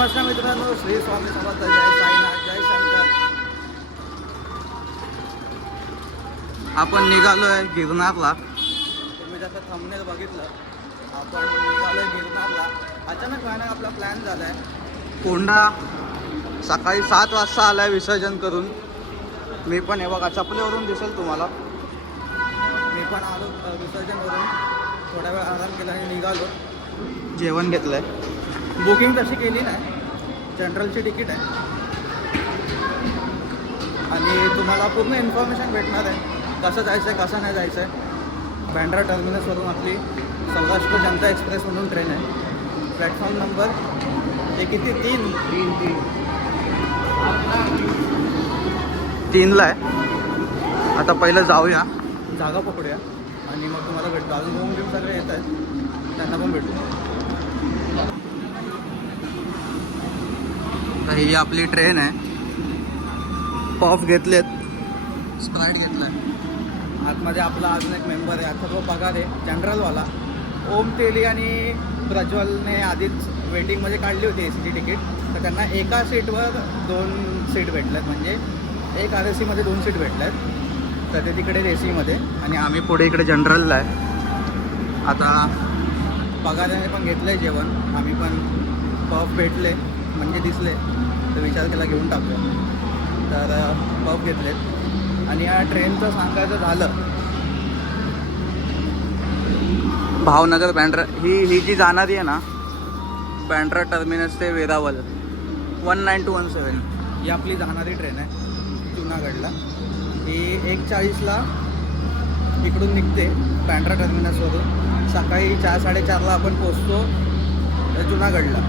नमस्कार मित्रांनो, श्री स्वामी समर्थ, जय साईनाथ, जय शंकर. आपण निघालोय गिरनारला. तुम्ही जसं थंबनेल बघितलं, आपण निघालोय गिरनारला. अचानक भयानक आपला प्लॅन झाला आहे. कोंढा सकाळी 7 वाजता आलाय विसर्जन करून. मी पण हे बघा चपलीवरून दिसेल तुम्हाला. मी पण आलो विसर्जन करून, थोडा वेळ आराम केला आणि निघालो. जेवण घेतलं आहे. बुकिंग तशी केली नाही, जनरलची तिकीट आहे. आणि तुम्हाला पूर्ण इन्फॉर्मेशन भेटणार आहे, कसं जायचं आहे कसं नाही जायचं आहे. बँड्रा टर्मिनसवरून आपली सौराष्ट्र जनता एक्सप्रेस म्हणून ट्रेन आहे. प्लॅटफॉर्म नंबर हे किती 3ला आहे. आता पहिलं जाऊया, जागा पकडूया आणि मग तुम्हाला भेटतो. अजून होम टीम सगळे येत आहेत, त्यांना पण भेटू. तर ही आपली ट्रेन आहे. पॉफ घेतलेत, स्प्राईट घेतला आहे. आतमध्ये आपला अजून एक मेंबर आहे, आता तो पगार आहे जनरलवाला. ओम तेली आणि प्रज्वलने आधीच वेटिंगमध्ये काढली होती AC ची तिकीट. तर त्यांना एका सीटवर 2 सीट भेटल्यात, म्हणजे एक RAC मध्ये 2 सीट भेटल्यात. तर ते तिकडे AC मध्ये आणि आम्ही पुढे इकडे जनरलला आहे. आता पगाराने पण घेतलं आहे जेवण. आम्ही पण पफ भेटले म्हणजे दिसले, तर विचार केला घेऊन टाकूया. तर पफ घेतलेत. आणि या ट्रेनचं सांगायचं झालं, भावनगर बँड्रा ही जी जाणारी आहे ना, बँड्रा टर्मिनस ते वेरावल 19217, ही आपली जाणारी ट्रेन आहे जुनागडला. ही 1:40ला इकडून निघते बँड्रा टर्मिनसवरून. सकाळी 4-4:30ला आपण पोचतो जुनागडला.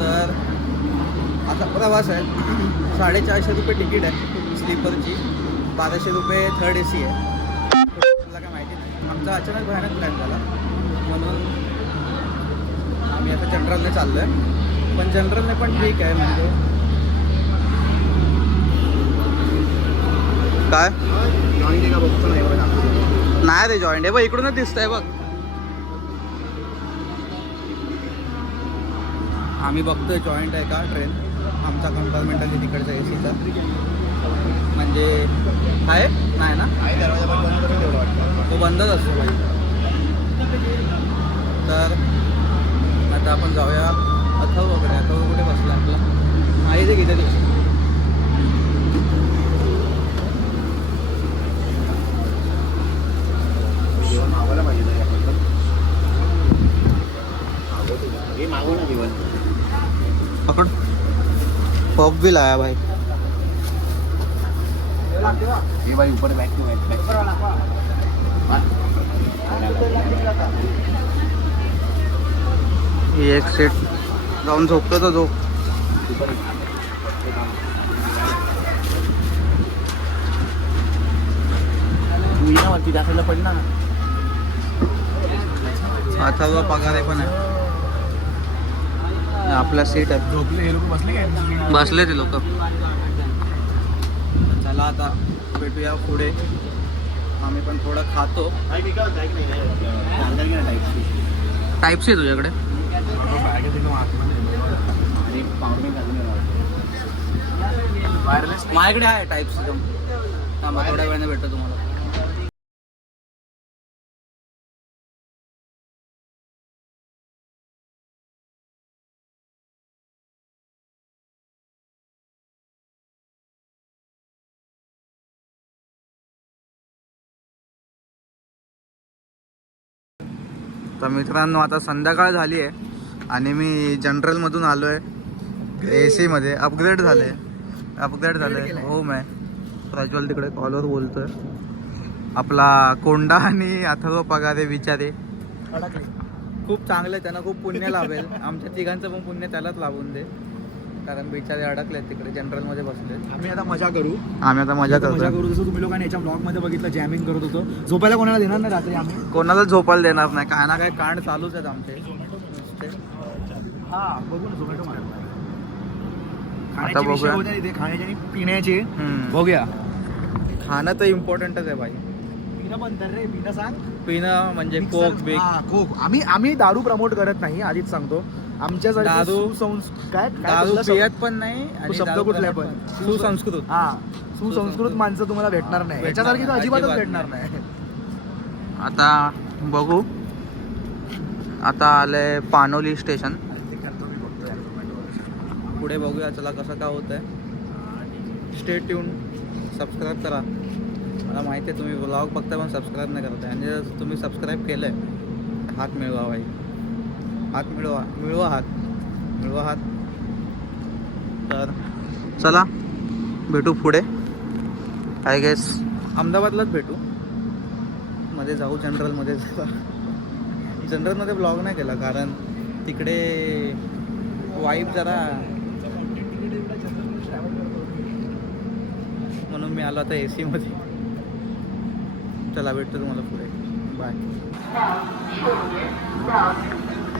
तर असा प्रवास आहे. 450 रुपये तिकीट आहे स्लीपरची, 1200 रुपये थर्ड AC आहे. तुला काय माहिती नाही, आमचा अचानक भयानक प्लॅन झाला म्हणून आम्ही आता जनरलने चाललो आहे. पण जनरलने पण ठीक आहे. म्हणजे काय जॉईंट आहे का बघतो नाही रे, जॉईंट आहे बघ, इकडूनच दिसतंय बघ. आम्ही बघतोय जॉईंट आहे का ट्रेन. आमचा कंपार्टमेंट आहे तिकडचा ACचा, म्हणजे आहे नाही ना, तो बंदच असतो भाई. तर आता आपण जाऊया अथर्व वगैरे. अथर्व कुठे बसला आपला, माहिती आहे किती दिवशी. पकड़ पॉप भी लाया भाई. ये भाई ऊपर बैठ के एक सीट जाऊन झोपतो तो झोप. वरती दाखवायला पडला ना. अथवा पगार पण आहे. आपला सीट आहे. झोपले हे लोक, बसले ते लोक. चला आता भेटूया पुढे. आम्ही पण थोडं खातो. टाईप सी तुझ्याकडे माझ्याकडे आहे टाईप सी. थांबा थोड्या वेळाने भेटतो तुम्हाला. तर मित्रांनो, आता संध्याकाळ झाली आहे आणि मी जनरलमधून आलो आहे AC मध्ये. अपग्रेड झालं आहे. हो, मैं प्रज्वल तिकडे कॉलवर बोलतो आहे. आपला कोंडा आणि अथर्व पगारे विचारे खूप चांगलं आहे. त्यांना खूप पुण्य लाभेल. आमच्या तिघांचं पण पुण्य त्यालाच लावून दे, कारण बिचारे अडकले तिकडे जनरलमध्ये बसले. आम्ही आता मजा करू. जसं तुम्ही लोकांनी याच्या ब्लॉगमध्ये बघितलं, जॅमिंग करत होतो. झोपायला कोणाला देणार नाही रात्री. आम्ही कोणाला झोपायला देणार नाही. काय ना काय कांड चालूच आहेत आमचे. हा बघू ना, झोमॅटो मारायला. खाण्याचे विषय होते इथे, खाण्याचे आणि पिण्याचे. बघूया. खाणं तर इम्पॉर्टंटच आहे भाई. पिणं पण तर रे, पिणं सांग. पिणं म्हणजे कोक बिक. कोक आम्ही दारू प्रमोट करत नाही, आधीच सांगतो. आमच्यासाठी दारू- काय दारू कुठला शब्द- पियत पण नाही तो आणि शब्द दारू कुठला करत पण पण. सुसंस्कृत. हा सुसंस्कृत माणसं तुम्हाला भेटणार नाही भेटणार याच्यासारखी तर नाही, अजिबातच अजिबात भेटणार नाही. आता बघू. आता आलंय पानोली स्टेशन. पुढे बघूया चला कसं काय होत आहे. Stay tune. सबस्क्राईब करा. मला माहिती आहे तुम्ही व्लॉग बघता पण सबस्क्राईब नाही करताय आणि जर तुम्ही सबस्क्राईब केलं आहे हात मिळवा भाई. हात मिळवा हात. तर चला भेटू पुढे. आय गेस अहमदाबादलाच भेटू. मध्ये जाऊ जनरलमध्ये. जनरलमध्ये ब्लॉग नाही केला कारण तिकडे वाईब जरा, म्हणून मी आलो आता AC मध्ये. चला भेटतो तुम्हाला पुढे. बाय.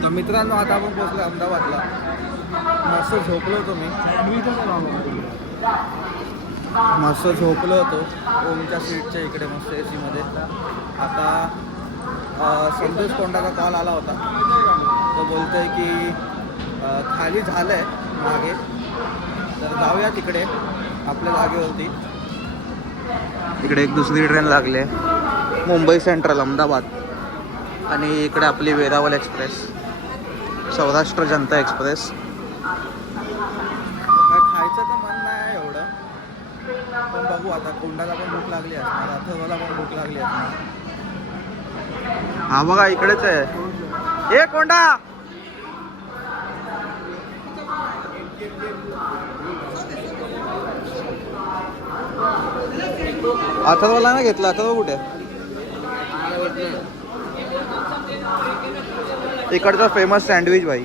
तर मित्रांनो आता आपण पोहोचलो अहमदाबादला. मस्त झोपलो होतो मी. मस्त झोपलो होतो ओमच्या सीटच्या इकडे मस्त AC मध्ये. आता संतोष कोंडाचा कॉल आला होता. तो बोलतोय की खाली झालं आहे मागे, तर जाऊया तिकडे आपल्या जागेवरती. इकडे एक दुसरी ट्रेन लागली आहे मुंबई सेंट्रल अहमदाबाद. आणि इकडे आपली वेरावल एक्सप्रेस, सौराष्ट्र जनता एक्सप्रेस. काय खायचं तर मन नाही एवढं, पण बघू आता. कोंडाला पण भूक लागली असणार, अथर्वला पण भूक लागली असणार. हा बघा इकडेच आहे. ए कोंडा, अथर्वला ना घेतला. अथर्व कुठे? इकडचा फेमस सँडविच भाई.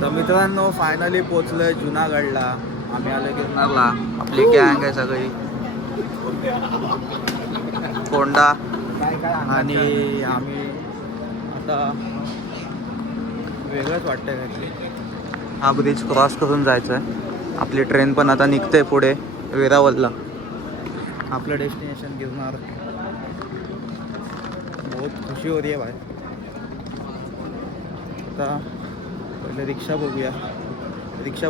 तर मित्रांनो फायनली पोचलोय जुनागडला. आम्ही आलो गिरनारला. आपली गँग आहे सगळी. कोंडा आणि आम्ही. आता वेगळंच वाटतंय काहीतरी. हा ब्रिज क्रॉस करून जायचं आहे. आपली ट्रेन पण आता निघते पुढे वेरावलला. आपलं डेस्टिनेशन गिरनार. बहुत खुशी हो रही है भाई. आता पहिले रिक्षा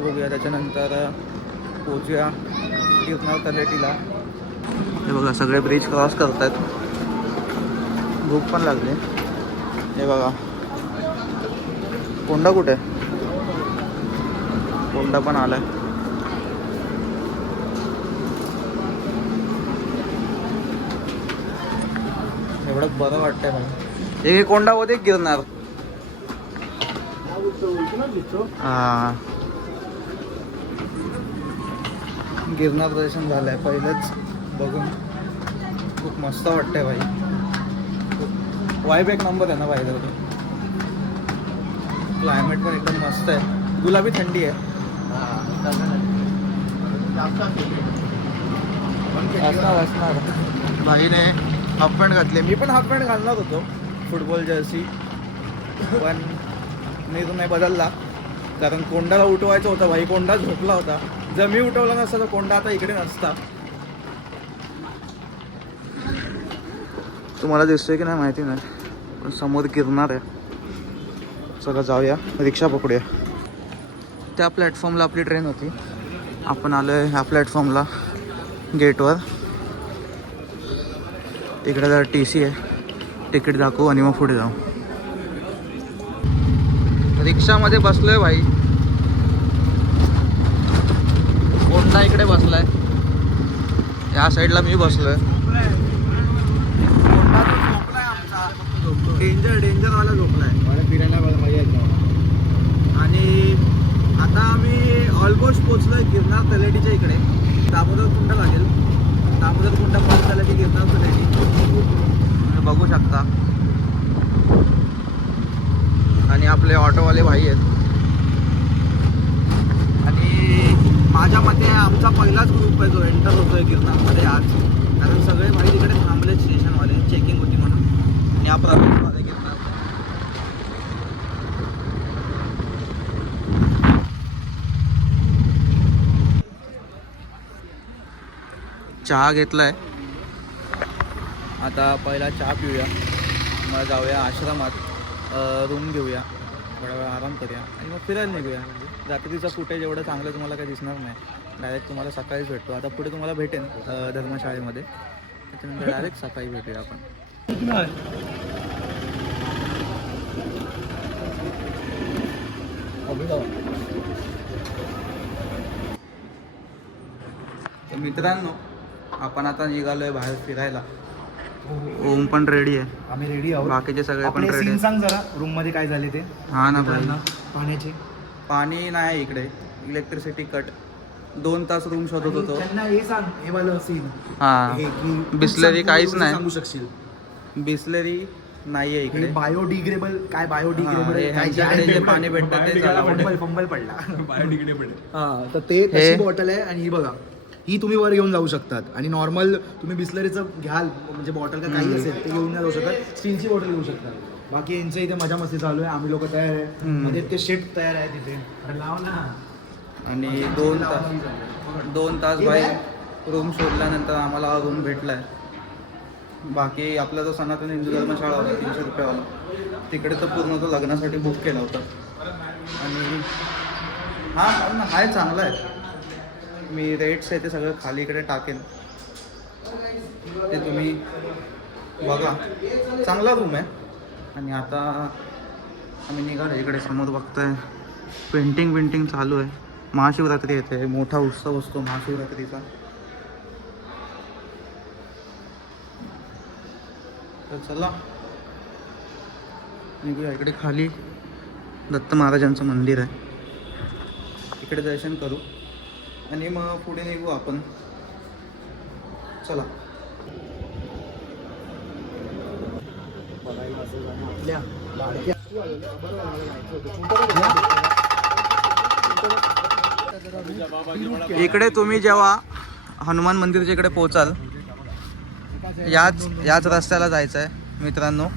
बघूया त्याच्यानंतर पोचूया गिरनार तलेटीला. हे बघा सगळे ब्रिज क्रॉस करतात. भूक पण लागली. हे बघा कोंडा कुठे? कोंडा पण आलाय. एवढं बरं वाटतंय मला. हे कोंडा होते गिरनार. हा गिरनार दर्शन झालंय पहिलंच बघून. खूप मस्त वाटतंय भाई. वाईब एक नंबर आहे ना भाई. तर क्लायमेट पण एकदम मस्त आहे. गुलाबी थंडी आहे. भाईने हाफ पॅन्ट घातली. मी पण हाफ पॅन्ट घालणार होतो फुटबॉल जर्सी, पण मी तो नाही बदलला कारण कोंडाला उठवायचं होतं भाई. कोंडा झोपला होता. जर मी उठवला नसता तर कोंडा आता इकडे नसता. तुम्हाला दिसतोय की नाही माहिती नाही, पण समोर गिरनार आहे. चला जाऊया, रिक्षा पकडूया. त्या प्लॅटफॉर्मला आपली ट्रेन होती. आपण आलो आहे ह्या प्लॅटफॉर्मला गेटवर. इकडे जर TC आहे, तिकीट दाखवू आणि मग पुढे जाऊ. रिक्षामध्ये बसलोय भाई. कोंडा इकडे बसलाय, या साईडला मी बसलोय. कोंडा तो झोपलाय आमचा. डेंजरवाला झोपलाय. फिरायला मजा येत. आणि आता आम्ही ऑलमोस्ट पोचलोय गिरनार तलेटीच्या इकडे. दामोदर कुंड लागेल. दामोदर कुंड पास झालं की गिरनार तलेटी तुम्ही बघू शकता. आणि आपले ऑटोवाले भाई आहेत. आणि माझ्या मते आमचा पहिलाच ग्रुप आहे जो एंटर होतोय गिरनारमध्ये आज. कारण सगळे भाई तिकडे थांबले स्टेशनवाले. चेकिंग होती म्हणून. आणि हा प्रवेशद्वार गिरनार. चहा घेतलाय. आता पहिला चहा पिऊया, मग जाऊया आश्रमात, रूम घेऊया, थोडा वेळ आराम करूया आणि मग फिरायला निघूया. रात्रीचा फुटेज एवढं चांगलं तुम्हाला काही दिसणार नाही, डायरेक्ट तुम्हाला सकाळीच भेटतो. आता पुढे तुम्हाला भेटेन धर्मशाळेमध्ये, त्याच्यानंतर डायरेक्ट सकाळी भेटूया आपण. तर मित्रांनो, आपण आता निघालोय बाहेर फिरायला. ओम पण रेडी आहे, आम्ही रेडी आहोत. बाकीचे सगळे पण आपले रेडी सीन आहेत. सांग जरा रूम मध्ये काय झाले ते. हा ना भाई, पाण्याचे पाणी नाही इकडे, इलेक्ट्रिसिटी कट. 2 तास रूम शोधत होतो. त्यांना हे सांग, हे वाला सीन हा, बिस्लरी काहीच नाही, सांगू शकशील. बिस्लरी नाहीये इकडे. बायोडिग्रेबल काय, बायोडिग्रेबल हे ह्यांच्याकडे जे पाणी भेटतं ते चालू. फंबल पडला बायोडिग्रेडेबल. हा, तर ते तशी बॉटल आहे. आणि ही बघा, ही तुम्ही वर घेऊन जाऊ शकतात. आणि नॉर्मल तुम्ही बिस्लरीचं घ्याल म्हणजे बॉटल का काही असेल ते घेऊन नाही जाऊ शकत. स्टीलची बॉटल घेऊ शकतात. बाकी यांच्या इथे मजा मस्ती चालू आहे. आम्ही लोक तयार आहे, मध्ये ते शेट तयार आहे तिथे. लाव ना. आणि 2 तास बाहेर रूम शोधल्यानंतर आम्हाला रूम भेटलाय. बाकी आपला जो सनातन हिंदू धर्मशाळा होता 300 रुपयावाला, तिकडे तर पूर्ण तो लग्नासाठी बुक केला होता. आणि हा पण आहे, चांगला आहे. मी रेट्स आहे ते सगळं खाली इकडे टाकेन, ते तुम्ही बघा. चांगला रूम आहे. आणि आता आम्ही निघालो. इकडे समोर बघताय पेंटिंग चालू आहे. महाशिवरात्री येते, मोठा उत्सव असतो महाशिवरात्रीचा. तर चला निघूया. इकडे खाली दत्त महाराजांचं मंदिर आहे, इकडे दर्शन करू आणि मग पुढे निघू आपण. चला. इकडे तुम्ही जेव्हा हनुमान मंदिरच्या इकडे पोहोचाल, याच रस्त्याला जायचं आहे मित्रांनो.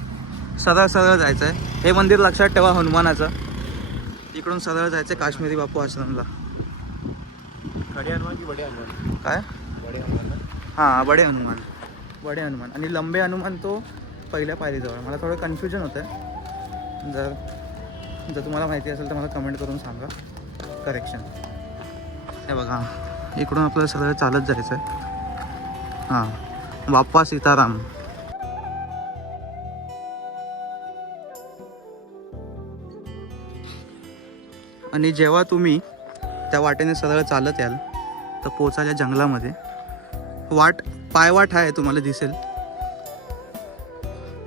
सरळ जायचं आहे. हे मंदिर लक्षात ठेवा हनुमानाचं. इकडून सरळ जायचं काश्मीरी बापू आश्रमला. बडे हनुमान की बडे हनुमान? काय बडे हनुमान. हां, बडे हनुमान. आणि लंबे हनुमान तो पहिल्या पायरीजवळ. मला थोडं कन्फ्युजन होतं. जर तुम्हाला माहिती असेल तर मला कमेंट करून सांगा करेक्शन. हे बघा, इकडून आपल्याला सरळ चालत जायचं आहे. हां, बाप्पा सीताराम. आणि जेव्हा तुम्ही त्या वाटेने सरळ चालत याल तर पोचायला जंगलामध्ये पायवाट आहे, तुम्हाला दिसेल.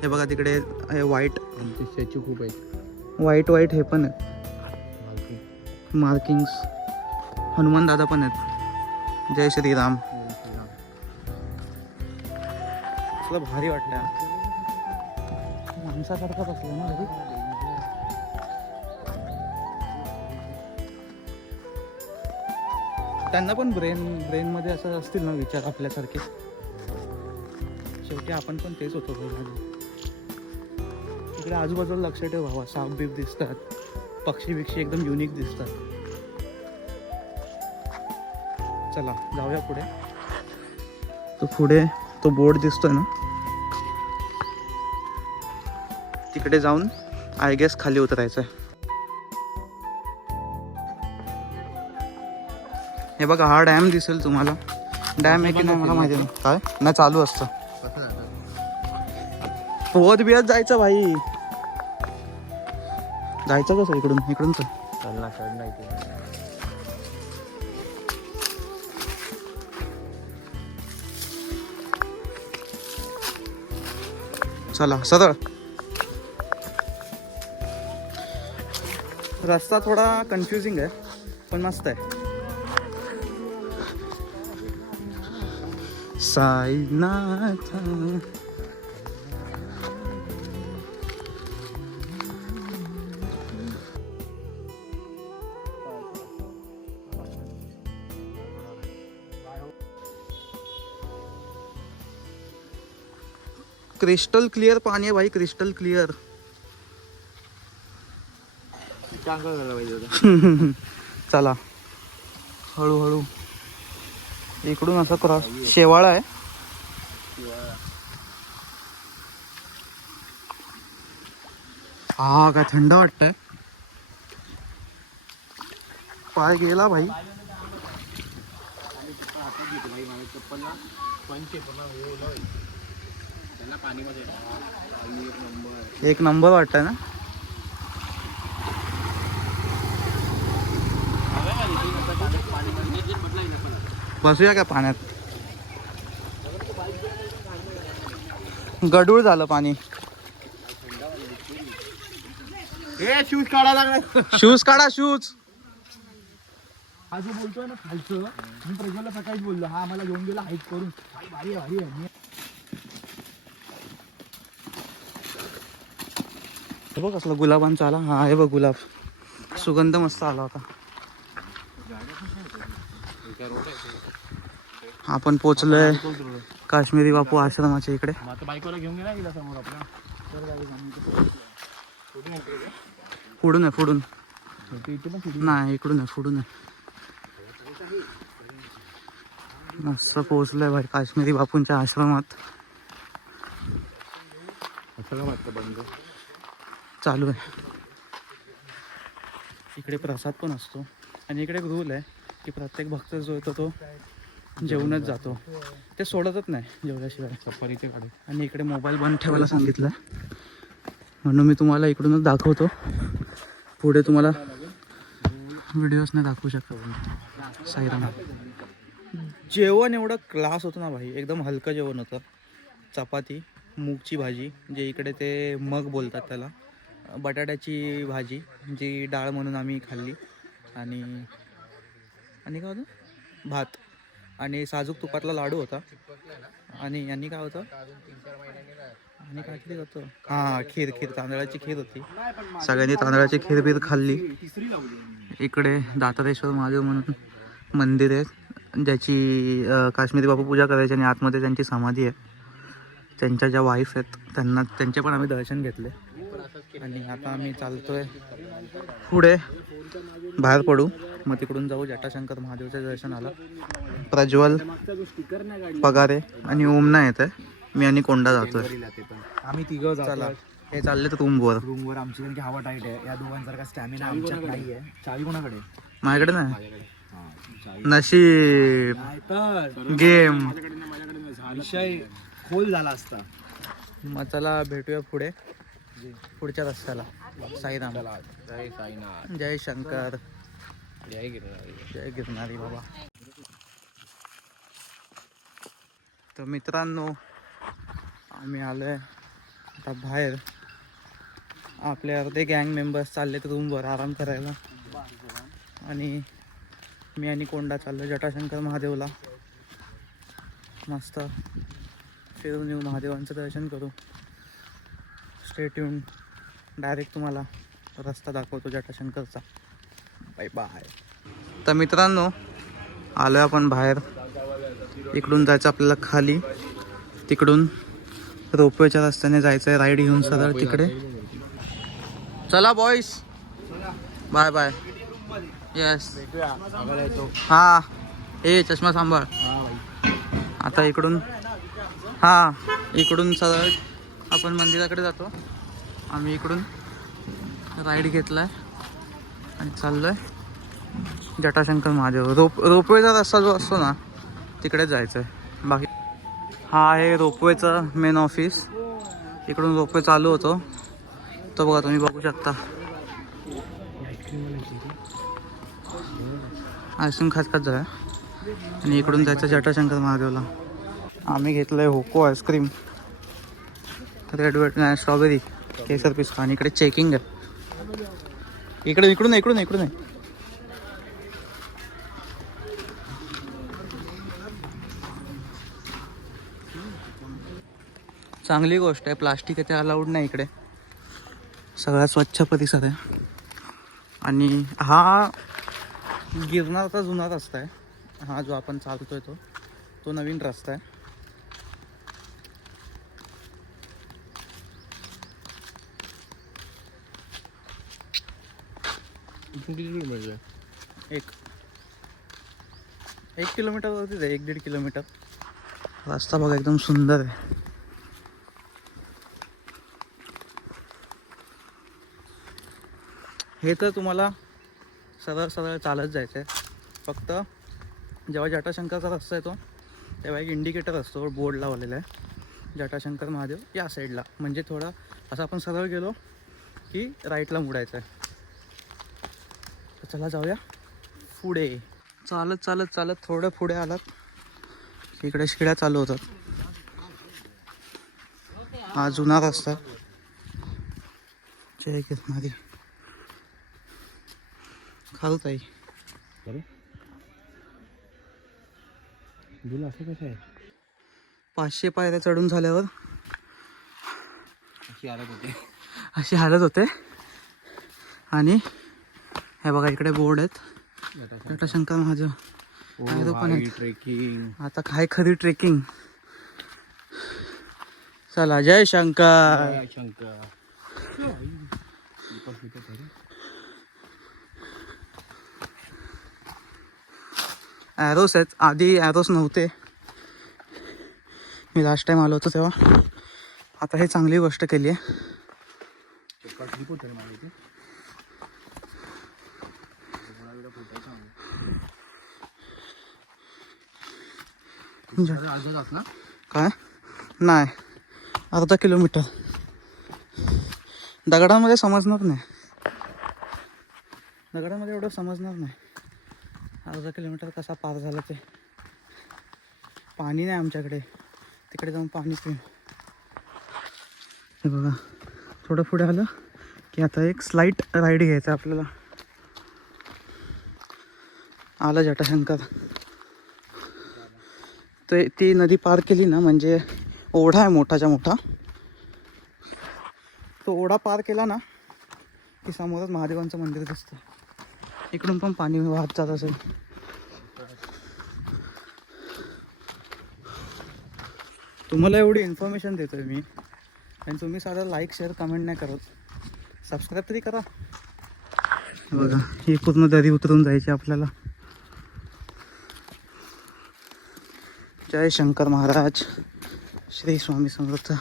हे बघा तिकडे हे व्हाईट स्टॅच्यू खूप आहे. व्हाईट हे पण आहेत मार्किंग्स. हनुमान दादा पण आहेत. जय श्रीराम. तुला भारी वाटतं माणसासारखं बसलं ना घरी. त्यांना पण ब्रेनमध्ये असं असतील ना विचार आपल्यासारखे. शेवटी आपण पण तेच होतो. इकडे आजूबाजूला लक्ष ठेव भावा, साप बीप दिसतात, पक्षी बिक्षी एकदम युनिक दिसतात. चला जाऊया पुढे. तो पुढे तो बोर्ड दिसतोय ना, तिकडे जाऊन आय गेस खाली उतरायचं आहे. हे बघा, हा डॅम दिसेल तुम्हाला. डॅम आहे की नाही मला माहिती नाही. काय नाही, चालू असतं. पोहत बिहत जायचं भाई. जायचं कसं इकडून चला सरळ. रस्ता थोडा कन्फ्युजिंग आहे पण मस्त आहे. साईनाथ. क्रिस्टल क्लिअर पाणी आहे भाई, क्रिस्टल क्लिअर. चला हळूहळू. इकडून असं क्रॉस शेवाळा आहे. हा काय थंड वाटतंय. पाय गेला भाई. एक नंबर वाटतंय ना. बसूया काय पाण्यात. गडूळ झालं पाणी. शूज काढा लागला. शूज काढा शूज. हा जो बोलतोय ना खालचं, मी प्रज्वलला सकाळीच बोललो, हा आम्हाला घेऊन गेला हाईक करून. भारी आहे भारी आहे. हे बघ कसला गुलाबांचा आला. हा हे बघ गुलाब. सुगंध मस्त आला होता. आपण पोचलोय काश्मीरी बापू आश्रमाच्या इकडे. बाईकवाला घेऊन गेला गेला समोर आपला. पुढून आहे पुढून. नाही इकडून आहे पुढून आहे. मस्त पोहोचलोय भाई काश्मीरी बापूंच्या आश्रमात. चालू आहे. इकडे प्रसाद पण असतो आणि इकडे एक रूल आहे की प्रत्येक भक्त जो येतो तो जेवूनच जातो. ते सोडतच नाही जेवल्याशिवाय. सफारीचे गाडी. आणि इकडे मोबाईल बंद ठेवायला सांगितलं म्हणून मी तुम्हाला इकडूनच दाखवतो. पुढे तुम्हाला व्हिडिओज नाही दाखवू शकत. साईराम. जेवण एवढं क्लास होतं ना भाई. एकदम हलकं जेवण होतं. चपाती, मूगची भाजी, जे इकडे ते मग बोलतात त्याला, बटाट्याची भाजी जी डाळ म्हणून आम्ही खाल्ली, आणि काय होतं, भात आणि साजूक तुपातला लाडू होता. आणि काय होतं, आणि काय खीर होतं. हां खीर तांदळाची खीर होती. सगळ्यांनी तांदळाची खीर बीर खाल्ली. इकडे दातारेश्वर महादेव म्हणून मंदिर आहे ज्याची काश्मीरी बापू पूजा करायची आणि आतमध्ये त्यांची समाधी आहे. त्यांच्या ज्या वाईफ आहेत त्यांचे पण आम्ही दर्शन घेतले. आणि आता आम्ही चालतोय पुढे. बाहेर पडू मग तिकडून जाऊ जटाशंकर महादेवच्या दर्शनाला. प्रज्वल, पगारे आणि ओमना येत आहे. मी आणि कोंडा जातोय. आम्ही तिघं चला हे चालले तर रूमवर. आमची कारण की हवा टाईट आहे. या दोघांसारखा स्टॅमिना आमच्यात नाही आहे. चावी कोणाकडे? माझ्याकडे नाही. नशीब गेम विषय खोल झाला असता. मग चला भेटूया पुढच्या रस्त्याला. साईराम. जय साईनाथ. जय शंकर. जय गिरनारी. जय गिरनारी बाबा. तर मित्रांनो आम्ही आलोय आता बाहेर. आपले अर्धे गँग मेंबर्स चाललेत रूमवर आराम करायला आणि मी आणि कोंडा चाललो जटाशंकर महादेवला. मस्त फिरून येऊ, महादेवांचं दर्शन करू. Stay tune. डायरेक्ट तुम्हाला रस्ता दाखवतो जटाशंकरचा. Bye bye. तर मित्रांनो आलो आपण बाहेर. इकडून जायचं आपल्याला खाली. तिकडून रोपवेच्या रस्त्याने जायचं आहे राईड घेऊन सरळ तिकडे. चला बॉईस बाय बाय. येस हां ए चष्मा सांभाळ. आता इकडून सरळ आपण मंदिराकडे जातो. आम्ही इकडून राईड घेतला आहे आणि चाललो आहे जटाशंकर महादेव. रोपवेचा रस्ता जो असतो ना तिकडेच जायचं आहे. बाकी हा आहे रोपवेचं मेन ऑफिस. इकडून रोपवे चालू होतो तो बघा, तुम्ही बघू शकता. आईस्क्रीम खास झालं. आणि इकडून जायचं जटाशंकर महादेवला. आम्ही घेतलं आहे होको आईस्क्रीम, रेड वेट नाही, स्ट्रॉबेरी, केसर पिस्ता. आणि इकडे चेकिंग आहे. इकडून आहे. चांगली गोष्ट आहे. प्लास्टिक ते अलाउड नाही इकडे. सगळा स्वच्छ परिसर आहे. आणि हा गिरनारचा जुना रस्ता आहे. हा जो आपण चालतोय तो नवीन रस्ता आहे. 1 किलोमीटरवरतीच आहे, 1-1.5 किलोमीटर. रस्ता बघा एकदम सुंदर आहे. हे तर तुम्हाला सरळ सरळ चालत जायचं आहे. फक्त जेव्हा जटाशंकरचा रस्ता येतो तेव्हा एक इंडिकेटर असतो, बोर्ड लावलेला आहे, जटाशंकर महादेव या साईडला. म्हणजे थोडा असं आपण सरळ गेलो की राईटला मुडायचं आहे. तर चला जाऊया पुढे. चालत चालत चालत थोडं पुढे आलात इकडे शिड्या चालू होतात. हा जुना रस्ता. जय गिरनारी. खाऊ ताई असं कसं आहे? 500 पायऱ्या चढून झाल्यावर अशी हालत होते. आणि हे बघा इकडे बोर्ड आहेत, जटाशंकर महादेव पण आहेत. ट्रेकिंग आता काय खरी ट्रेकिंग. चला जय शंकर. ॲरोस आहेत, आधी ॲरोस नव्हते. मी लास्ट टाइम आलो होतो तेव्हा. आता हे चांगली गोष्ट केली आहे. काय नाही, अर्धा किलोमीटर. दगडामध्ये समजणार नाही, दगडामध्ये एवढं समजणार नाही. अर्धा किलोमीटर कसा पार झाला ते. पाणी नाही आमच्याकडे, तिकडे जाऊन पाणी पिऊ. हे बघा थोडं पुढे आलं की आता एक स्लाईट राईड घ्यायचं आपल्याला. आलं जटाशंकर. ते ती नदी पार केली ना म्हणजे ओढा आहे मोठाच्या मोठा. तो ओढा पार केला ना की समोरच महादेवांचं मंदिर दिसतं. इकडून पण पाणी वाहत जात असेल. तुम्हाला एवढी इन्फॉर्मेशन देतोय मी आणि तुम्ही साधं लाईक शेअर कमेंट नाही करत. सबस्क्राईब तरी करा. बघा ही पूर्ण दरी उतरून जायची आपल्याला. जय शंकर महाराज, श्री स्वामी समर्थ.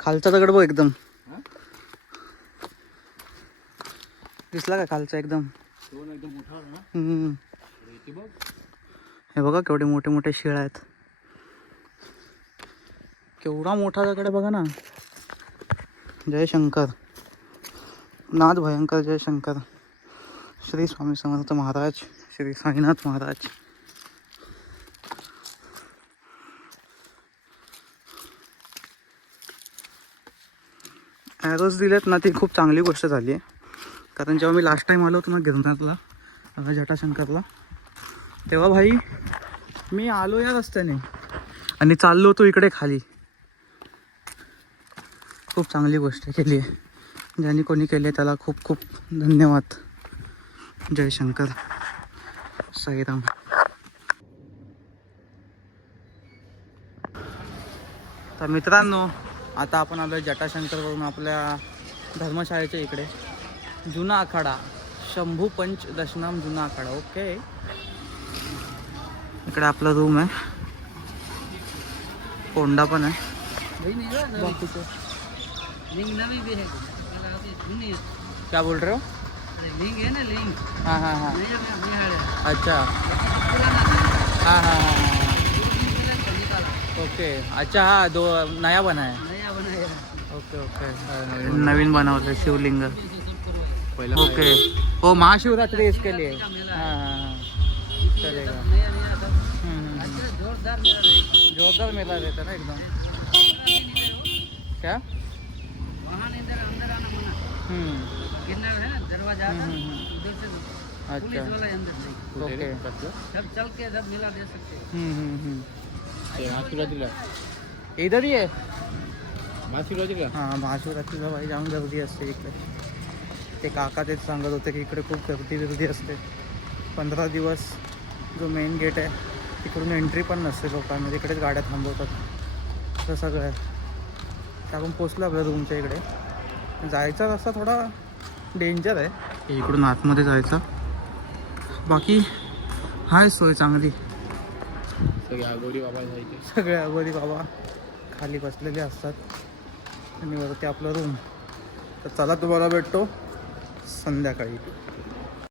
खालचा दगड बघ एकदम दिसला का खालचा एकदम. हे बघा केवढे मोठे मोठे शिळा आहेत. केवढा मोठा दगड आहे बघा ना. जय शंकर, नाद भयंकर. जय शंकर, श्री स्वामी समर्थ महाराज, श्री साईनाथ महाराज. ॲरोज दिलेत ना ती खूप चांगली गोष्ट झाली आहे. कारण जेव्हा मी लास्ट टाईम आलो होतो ना गिरनारला, जटाशंकरला, तेव्हा भाई मी आलो या रस्त्याने आणि चाललो होतो इकडे खाली. खूप चांगली गोष्ट केली आहे. ज्यांनी कोणी केले त्याला खूप खूप धन्यवाद. जय शंकर, साईराम. तर मित्रांनो आता आपण आलो जटाशंकरवरून आपल्या धर्मशाळेच्या इकडे. जुना आखाडा, शंभू पंच दशनाम जुना आखाडा. ओके, इकडे आपला रूम आहे, कोंडा पण आहे. क्या बोल रहे हो? लिंग है ना, लिंग. हाँ हाँ हाँ. अच्छा. हाँ हाँ हाँ. ओके. अच्छा हा दो नया बना है. नया बनाया. Okay okay. नवीन बनवलं शिवलिंग. ओके. हो महाशिवरात्रि इसके लिए. हाँ हाँ हाँ. चलेगा. नया नया सब अच्छा जोरदार मेला रहेगा. जोरदार मेला रहता है ना एकदम. क्या? वहाँ अंदर आना मना. गिरनार है ना दरवाजा, उधर से पुलिस अच्छा. वाला अंदर नहीं. ओके. सब चल के सब मेला दे सकते हैं. इधर ही आहे. महाशिवरात्रीला हां महाशिवरात्रीला भाई जाम गर्दी असते इकडे. ते काका तेच सांगत होते की इकडे खूप गर्दी असते. 15 दिवस जो मेन गेट आहे तिकडून एंट्री पण नसते लोकांना, तिकडेच गाड्या थांबवतात. असं सगळं आहे. तर आपण पोचलो आपल्या रूमच्या इकडे. जायचा रस्ता थोडा डेंजर आहे, इकडून आतमध्ये जायचा. बाकी हाय सोय चांगली. सगळे अगोरी बाबा जायचे. सगळे अगोदी बाबा खाली बसलेले असतात आणि वरती आपलं रूम. तर चला तुम्हाला भेटतो संध्याकाळी.